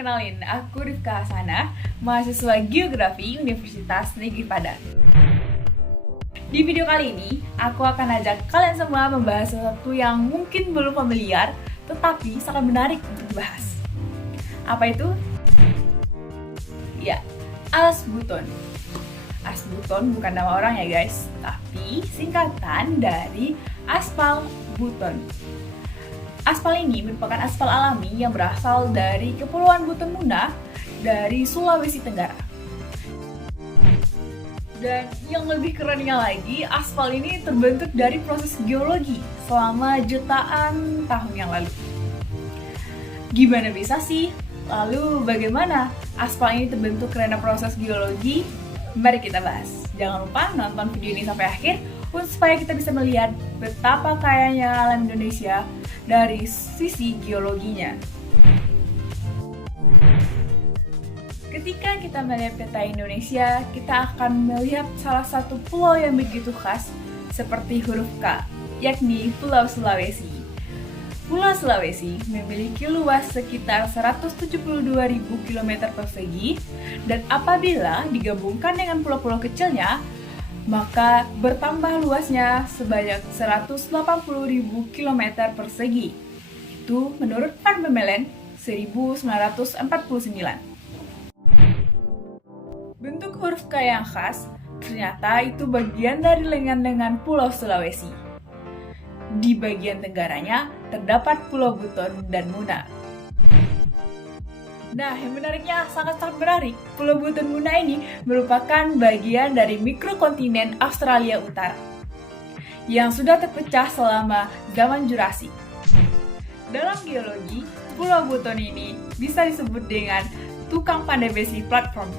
kenalin, aku Rifka Hasanah, mahasiswa Geografi Universitas Negeri Padang. Di video kali ini, aku akan ajak kalian semua membahas sesuatu yang mungkin belum familiar, tetapi sangat menarik untuk dibahas. Apa itu? Ya, asbuton. Asbuton bukan nama orang ya guys, tapi singkatan dari aspal buton. Aspal ini merupakan aspal alami yang berasal dari Kepulauan Buton Muna dari Sulawesi Tenggara. Dan yang lebih kerennya lagi, aspal ini terbentuk dari proses geologi selama jutaan tahun yang lalu. Gimana bisa sih? Lalu bagaimana aspal ini terbentuk karena proses geologi? Mari kita bahas. Jangan lupa nonton video ini sampai akhir supaya kita bisa melihat betapa kayanya alam Indonesia dari sisi geologinya. Ketika kita melihat peta Indonesia, kita akan melihat salah satu pulau yang begitu khas seperti huruf K, yakni Pulau Sulawesi. Pulau Sulawesi memiliki luas sekitar 172.000 km persegi dan apabila digabungkan dengan pulau-pulau kecilnya, maka bertambah luasnya sebanyak 180.000 km persegi. Itu menurut Van Bemmelen 1949. Bentuk huruf K yang khas ternyata itu bagian dari lengan-lengan Pulau Sulawesi. Di bagian tenggaranya terdapat Pulau Buton dan Muna. Nah, yang menariknya sangat-sangat menarik. Pulau Buton Muna ini merupakan bagian dari mikrokontinen Australia Utara yang sudah terpecah selama zaman Jurasik. Dalam geologi, Pulau Buton ini bisa disebut dengan tukang pandai besi platform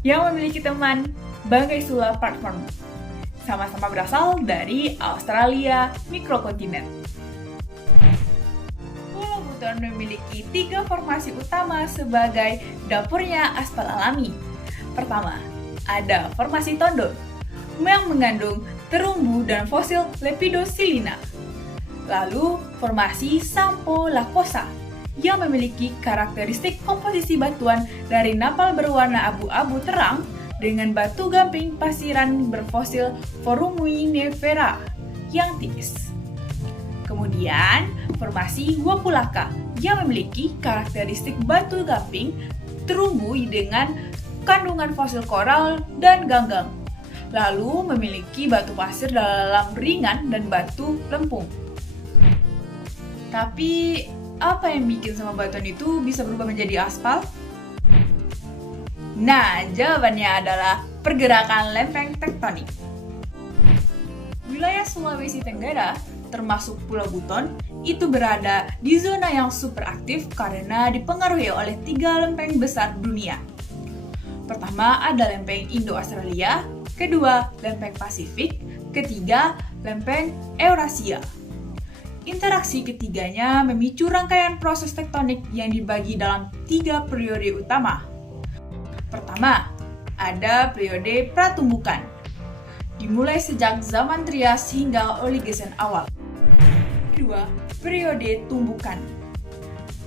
yang memiliki teman Banggai Sula platform. Sama-sama berasal dari Australia mikrokontinen. Pulau Buton memiliki 3 formasi utama sebagai dapurnya aspal alami. Pertama, ada formasi Tondo yang mengandung terumbu dan fosil Lepidosilina. Lalu, formasi Sampo Lakosa yang memiliki karakteristik komposisi batuan dari napal berwarna abu-abu terang dengan batu gamping pasiran berfosil Foraminifera yang tipis. Kemudian, formasi Wapulaka yang memiliki karakteristik batu gamping terumbu dengan kandungan fosil koral dan ganggang. Lalu memiliki batu pasir dalam ringan dan batu lempung. Tapi, apa yang bikin sama batuan itu bisa berubah menjadi aspal? Nah, jawabannya adalah pergerakan lempeng tektonik. Wilayah Sulawesi Tenggara, termasuk Pulau Buton, itu berada di zona yang super aktif karena dipengaruhi oleh 3 lempeng besar dunia. Pertama ada lempeng Indo-Australia, kedua lempeng Pasifik, ketiga lempeng Eurasia. Interaksi ketiganya memicu rangkaian proses tektonik yang dibagi dalam 3 periode utama. Pertama, ada periode pratumbukan, dimulai sejak zaman Trias hingga Oligosen awal. Kedua, periode tumbukan.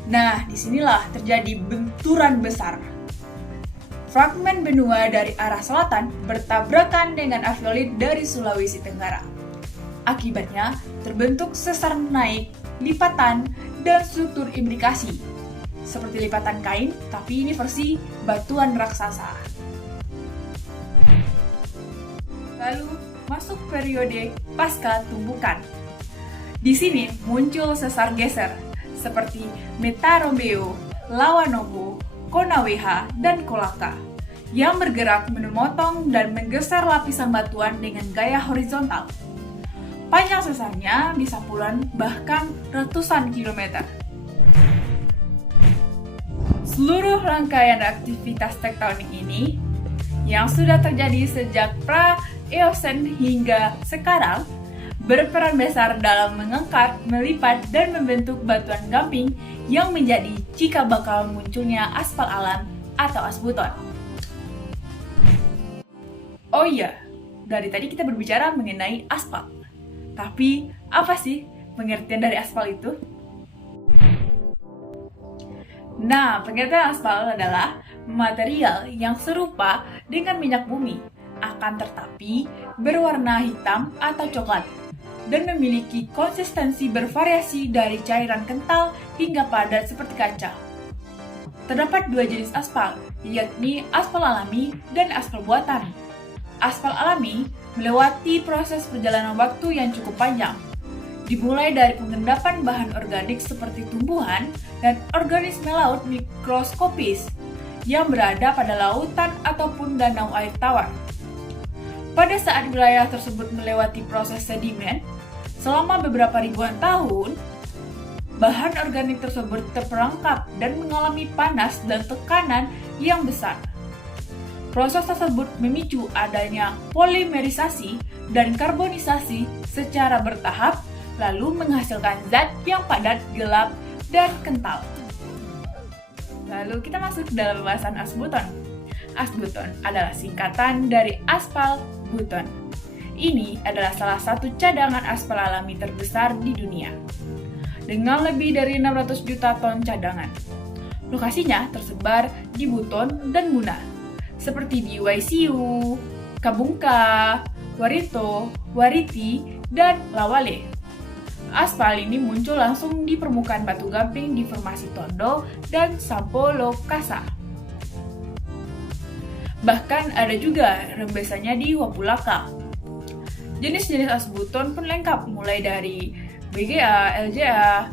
Nah, disinilah terjadi benturan besar. Fragmen benua dari arah selatan bertabrakan dengan alveolit dari Sulawesi Tenggara. Akibatnya, terbentuk sesar naik, lipatan, dan struktur implikasi. Seperti lipatan kain, tapi ini versi batuan raksasa. Lalu, masuk periode pasca tumbukan. Di sini muncul sesar geser, seperti Metarombeo, Lawanobo, Konaweha, dan Kolaka, yang bergerak memotong dan menggeser lapisan batuan dengan gaya horizontal. Panjang sesarnya bisa puluhan bahkan ratusan kilometer. Seluruh rangkaian aktivitas tektonik ini yang sudah terjadi sejak pra-Eosen hingga sekarang berperan besar dalam mengangkat, melipat, dan membentuk batuan gamping yang menjadi cikal bakal munculnya aspal alam atau asbuton. Oh iya, dari tadi kita berbicara mengenai aspal. Tapi apa sih pengertian dari aspal itu? Nah, pengertian aspal adalah material yang serupa dengan minyak bumi, akan tetapi berwarna hitam atau coklat, dan memiliki konsistensi bervariasi dari cairan kental hingga padat seperti kaca. Terdapat dua jenis aspal, yakni aspal alami dan aspal buatan. Aspal alami melewati proses perjalanan waktu yang cukup panjang, dimulai dari pengendapan bahan organik seperti tumbuhan dan organisme laut mikroskopis yang berada pada lautan ataupun danau air tawar. Pada saat wilayah tersebut melewati proses sedimen, selama beberapa ribuan tahun, bahan organik tersebut terperangkap dan mengalami panas dan tekanan yang besar. Proses tersebut memicu adanya polimerisasi dan karbonisasi secara bertahap, lalu menghasilkan zat yang padat, gelap, dan kental. Lalu kita masuk ke dalam pembahasan asbuton. Asbuton adalah singkatan dari aspal buton. Ini adalah salah satu cadangan aspal alami terbesar di dunia, dengan lebih dari 600 juta ton cadangan. Lokasinya tersebar di Buton dan Muna, seperti di Waisiu, Kabungka, Warito, Wariti, dan Lawale. Aspal ini muncul langsung di permukaan batu gamping di formasi Tondo dan Sampolo Kasa. Bahkan ada juga rembesannya di Wapulaka. Jenis-jenis asbuton pun lengkap, mulai dari BGA, LGA,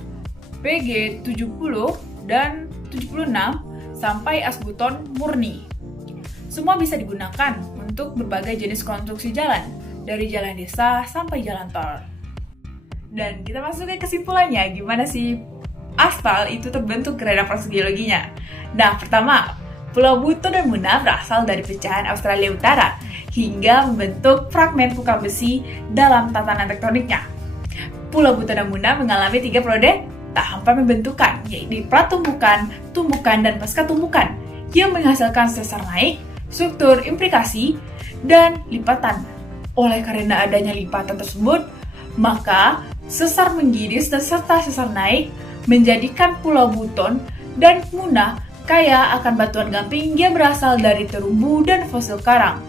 PG70, dan 76, sampai asbuton murni. Semua bisa digunakan untuk berbagai jenis konstruksi jalan, dari jalan desa sampai jalan tol. Dan kita masuk ke kesimpulannya, gimana sih aspal itu terbentuk karena proses geologinya. Nah, pertama, Pulau Buton dan Muna berasal dari pecahan Australia Utara hingga membentuk fragmen vulkan besi dalam tatanan tektoniknya. Pulau Buton dan Muna mengalami 3 periode tahapan pembentukan, yaitu pratumbukan, tumbukan, dan pasca tumbukan, yang menghasilkan sesar naik, struktur implikasi, dan lipatan. Oleh karena adanya lipatan tersebut, maka sesar menggiris dan serta sesar naik menjadikan Pulau Buton dan Muna kaya akan batuan gamping yang berasal dari terumbu dan fosil karang.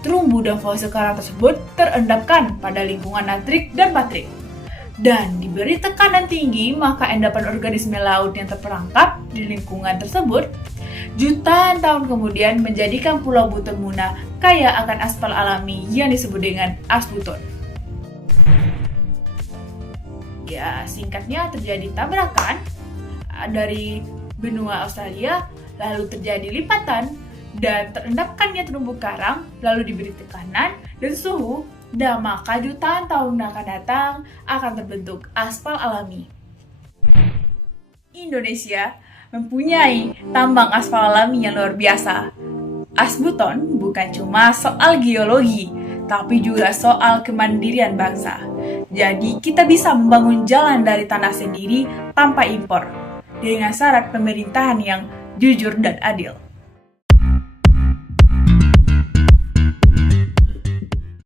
Terumbu dan fosil karang tersebut terendapkan pada lingkungan natrik dan patrik. Dan diberi tekanan tinggi, maka endapan organisme laut yang terperangkap di lingkungan tersebut jutaan tahun kemudian menjadikan Pulau Buton Muna kaya akan aspal alami yang disebut dengan asbuton. Ya, singkatnya terjadi tabrakan dari benua Australia, lalu terjadi lipatan, dan terendapkannya terumbu karang, lalu diberi tekanan dan suhu, dan maka jutaan tahun akan datang akan terbentuk aspal alami. Indonesia mempunyai tambang aspal alami yang luar biasa. Asbuton bukan cuma soal geologi, tapi juga soal kemandirian bangsa. Jadi kita bisa membangun jalan dari tanah sendiri tanpa impor, dengan syarat pemerintahan yang jujur dan adil.